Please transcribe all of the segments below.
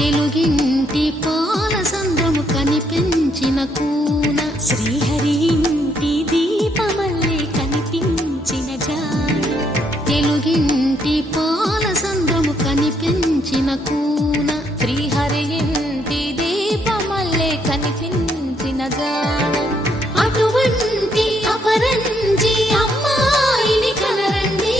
తెలుగింటి పాలసంద్రము కనిపించిన కూన, శ్రీహరి ఇంటి దీపమల్లే కనిపించిన జాడ. తెలుగింటి పాలసంద్రము కనిపించిన కూన, శ్రీహరి ఇంటి దీపమల్లే కనిపించిన జాడ. అటువంటి అపరంజి అమ్మాయిని కనరండి.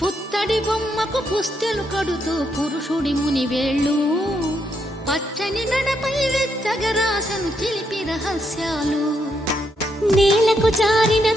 పుత్తడి బొమ్మకు పుస్తెలు కడుతూ పురుషుడి మునివేళ్ళు, పచ్చని నడపై వెచ్చగరాసను చిలిపి రహస్యాలు. నేలకు జారిన